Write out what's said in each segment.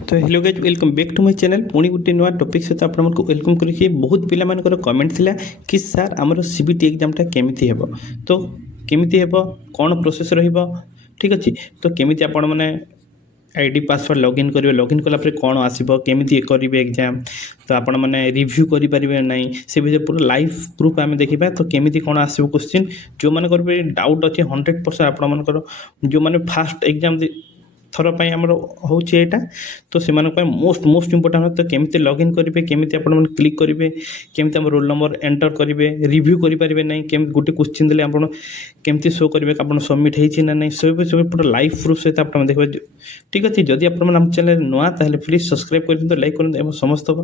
तो hello guys welcome back to my channel पुणी गोटे नुआ टॉपिक सहित आपको वेलकम करी बहुत पिलाମାନଙ୍କର कमेंट थिला कि सर आमर सीबीटी एग्जामटा केमिति हेबो तो केमिति हेबो कोन प्रोसेस रहिबो ठीक अछि तो केमिति आपण माने आईडी पासवर्ड लॉगिन कला पर कौन आसो केमी करेंगे एग्जाम तो आपण मैंने रिव्यू करेंगे ना से विषय पूरा लाइव प्रूफ आम देखा तो केमी कौन आसो क्वेश्चन जो मान डाउट अच्छे 100% आपण जो मैंने फास्ट एग्जाम थर पर आमर होता तो से मोस्ट इंपोर्टाट तो केमी लॉगिन करेंगे केमी आप क्लिक करेंगे केमी रोल नंबर एंटर करेंगे रिव्यू करेंगे ना केमी गोटे क्वेश्चन देते आप केमी शो करेंगे आप सबमिट होना ना सब सब पूरा लाइव प्रूफ सहित आप देखिए ठीक अच्छे जदि आप चैनल नुआ ताहले प्लीज सब्सक्राइब कर लाइक करें समस्त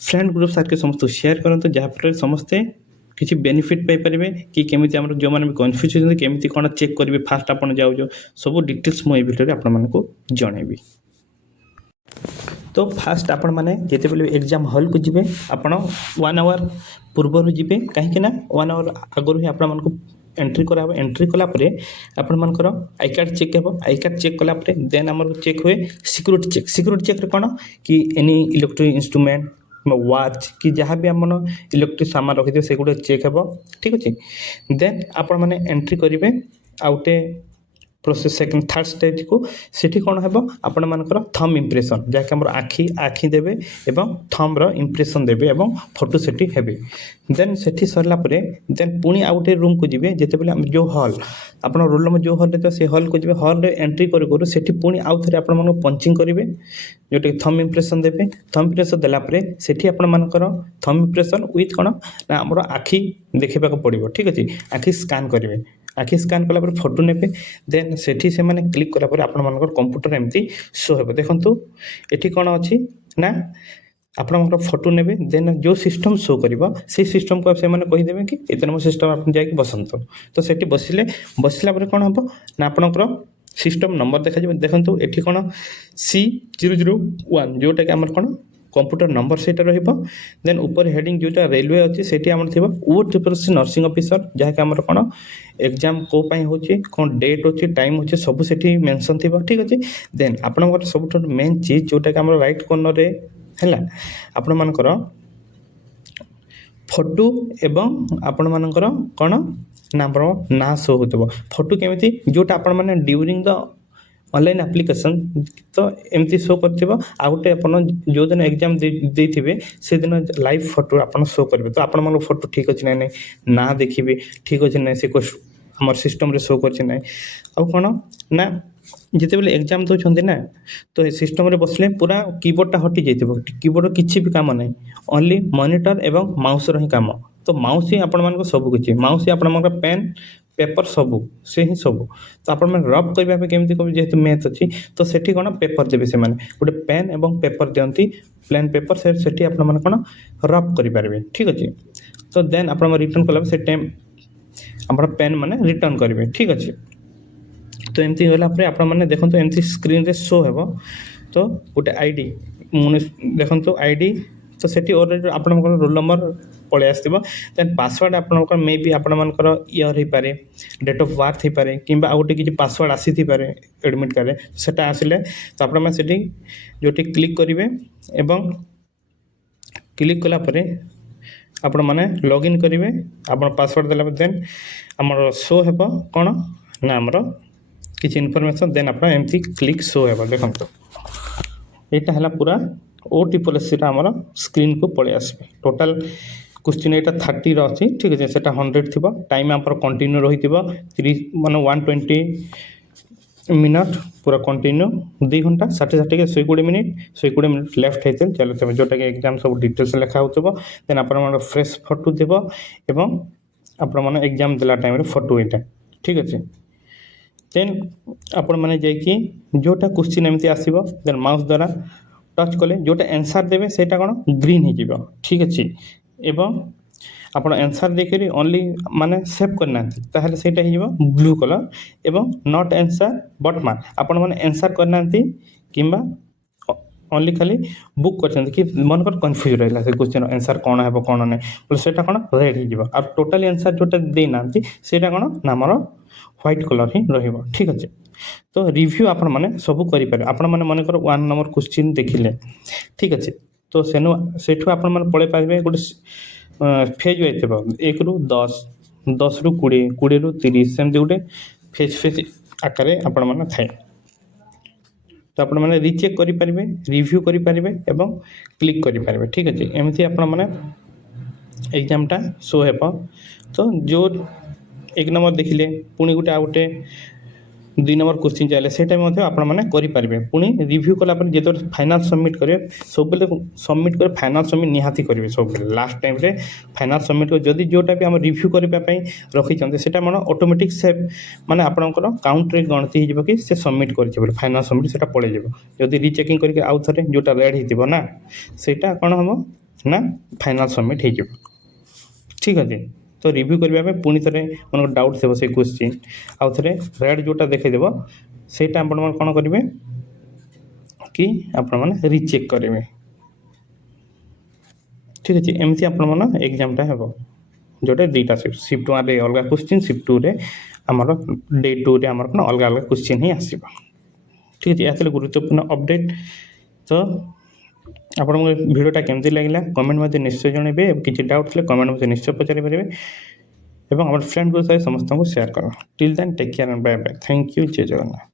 फ्रेंड ग्रुप साथ समस्त शेयर करूँ जहाँफल समस्ते किसी बेनिफिट पाइपर कि केमी जो मैंने कन्फ्यूज होती केमी कौन चेक करेंगे फास्ट आप जाओ सब डिटेल्स मुझे भिडियो आपको जनइबी। तो फास्ट आपण मैंने जिते एग्जाम हॉल को जी आप 1 आवर पूर्व जी कहीं 1 आवर आगुरी ही आपको एंट्री करा एंट्री कलापर आपर आई कार्ड चेक हे आई कार्ड चेक कलापर देन आम चेक हुए सिक्यूरीटी चेक कौन कि एनी इलेक्ट्रिक इंस्ट्रूमेंट वाच कि जहाँ भी आम इलेक्ट्रिक सामान रखी से गुटे चेक हे ठीक अच्छे देन आपण मैंने एंट्री करेंगे आउटे प्रोसेस सेकेंड थर्ड स्टेज को सेठी कौन है आपण मानकर थम इम्प्रेशन जहाँकि आम आखि देवे एवं थम्र इम्प्रेशन देवे एवं फोटो सेठी हेबे देन सेठी सरला परे देन पुणी आउ गोटे रूम को जीवे जिते बेले जो हॉल आप रोल नंबर जो हॉल से हॉल को जीवे हॉल एंट्री करूँ सेठी पुणी आउ थे आप पंचिंग करेंगे जोटा थम इम्प्रेशन देवे थम इम्प्रेशन देलापर सेठी आपण मानकर थम इम्प्रेशन विथ कौन ना आम आखि देखा पड़ो ठीक अच्छे आखि स्कान करेंगे आखि स्कान कला फोटो ने देन सेठी से माने क्लिक कला आपण मानकर कंप्यूटर एमती शो हे देखंतु एठी कोन अछि ना आपण फोटो ने देन जो सिस्टम शो करिवो से सिस्टम को से माने कहि देबे कि इतने मो सिस्टम आपण जाय कि बसंत तो सेठी बसला पर कोन हबो ना आपनकर सिस्टम नंबर देखा जे देखंतु एठी कोन C001 जोटा कि हमर कोन कंप्यूटर नंबर से देन ऊपर हेडिंग जो रेलवे अच्छी से O-SSC नर्सिंग ऑफिसर जहाँकि आम कौन एग्जाम कोई होची कौन डेट अच्छी टाइम अच्छे सब से मेंशन थी ठीक अच्छे देन आप सब मेन चीज जोटा कि आम राइट कॉर्नर है आपण मानकर फोटो एवं आपण मानकर कौन ना शो हो फोटो केमी जोटा आपण मैंने ड्यूरिंग द ऑनलाइन एप्लिकेशन तो एमती शो कर गोटे जो दिन एग्जाम देते से दिन लाइव फोटो आप शो करेंगे तो आप फोटो ठीक अच्छे ना ना देखिए ठीक अच्छे ना से आम सिस्टम रे शो कर कौन ना जिते बेले एग्जाम दौरान ना तो सिस्टम रे बसले पूरा कीबोर्डटा हटि जाइए कीबोर्ड किसी भी काम ना ओनली मॉनिटर एवं माउस ही काम तो माउस ही आपण सब किसी माउस ही आप पेन पेपर सबू से ही सबू तो आप रफ करने केमी कह जेहतु मैथ अच्छी तो सेठी कौन पेपर देवे से गोटे पेन एवं पेपर दिखती प्लेन पेपर से आप कौन रफ करेंगे ठीक अच्छे तो देन आप रिटर्न कला से टाइम आप पेन मैंने रिटर्न करेंगे ठीक अच्छे तो एमती होगा आप देखो एमती स्क्रीन रे शो हे तो गोटे आईडी देखो आईडी तो सेठी ऑलरेडी आप रोल नंबर पलि आसो देन पासवर्ड आप मे बी आपर इयर हो पारे डेट ऑफ बर्थ हो पारे कि गोटे किसी पासवर्ड आसी पारे एडमिट कार्ड से आसिले तो आप जो क्लिक करेंगे एवं क्लिक कलापर आपण मैंने लॉगिन करेंगे आप पासवर्ड देला देन आमर शो हे कौन ना आमर किसी इनफॉरमेशन देन आप एमती क्लिक शो हे देखो यहाँ है पूरा O-SSC आमर स्क्रीन को पलि आसबे टोटाल क्वेश्चन यहाँ 30 अच्छी ठीक है से 100 थी टाइम आप कंटिन्यू रही 30 मान 120 मिनट पूरा कंटिन्यू 2 घंटा 60 120 मिनट लेफ्ट होते चलते जोटा कि एग्जाम सब डिटेल्स लिखा हो देन आप फ्रेश फोटो देव एवं आपण एग्जाम देला टाइम फोटो यहाँ ठीक अच्छे देन आपण मैंने जाकि जोटा क्वेश्चन एमती आसो देन माउस द्वारा टच कले जोटा आंसर देवे सेटा कौन ग्रीन हो ठीक अच्छे एवं आप आंसर देकर ओनली माने सेव करना ताहले सेटा हो ब्लू कलर एवं नॉट आंसर बट मान आपण मैंने आंसर करना किंबा ओनली खाली बुक कर कि मनकर कन्फ्यूज रहा से क्वेश्चन आंसर कौन है कौन ना बोले से कौन रेड हो टोटाली आंसर जोटा देना से कौन ना आमर व्हाइट कलर ही रही ठीक अच्छे तो रिव्यू आपण माने सब करि पारे आपण माने मन कर 1 नंबर क्वेश्चन देखिले ठीक अछि तो सेठु आपण माने पळे पाइबे गोटे फेज होइतबो 1 रु 10 10 रु 20 20 रु 30 सेमति गोटे फेज आकारे आपण माने थाए तो आपण माने रीचेक करि पारिबे रिव्यू करि पारिबे एवं क्लिक करि पारिबे ठीक अछि एमति आपण माने एग्जाम टा शो हेबो तो जो 1 नंबर देखिले पुणी गोटे आ गोटे 2 नंबर क्वेश्चन चाहे से टाइम आपण मैंने करेंगे पुणी रिव्यू कला जो फाइनाल सबमिट करेंगे सब बेले सबमिट कर फाइनाल सबमिट निहाती करेंगे सब बेले लास्ट टाइम रे फाइनाल सबमिट कर जदि जोटा भी आम रिव्यू करने रखी से मैंने ऑटोमेटिक से माने आपनकर काउंट रे गणति हो कि से सबमिट कर फाइनाल सबमिट से पड़े जदि रिचेकिंग करके आउ थे जोटा रेड होना सेटा कौन हम ना फाइनाल सबमिट हो ठीक अच्छे तो रिव्यू करने पुणी थे मन डाउट थे से क्वेश्चन आउ थे रेड जोटा देखईदेव सेटा आप कौन करेंगे कि आपण मैंने रिचेक करेंगे ठीक अच्छे एमती आप एग्जामटा हे जोटे दुईटा शिफ्ट 1 रे अलग क्वेश्चन शिफ्ट 2 रे आमर डे 2 रे आमर अलग अलग क्वेश्चन ही आसो ठीक अच्छे यह गुरुत्वपूर्ण अपडेट तो आपण भिडियोटा केमती लगे कमेंट मध्य निश्चय जनइबे किसी डाउट थे कमेंट मध्य निश्चय पचारि पारे एवं आम फ्रेंड ग्रुप समस्त को शेयर कर till then take care and bye bye thank you Jai Jagannath.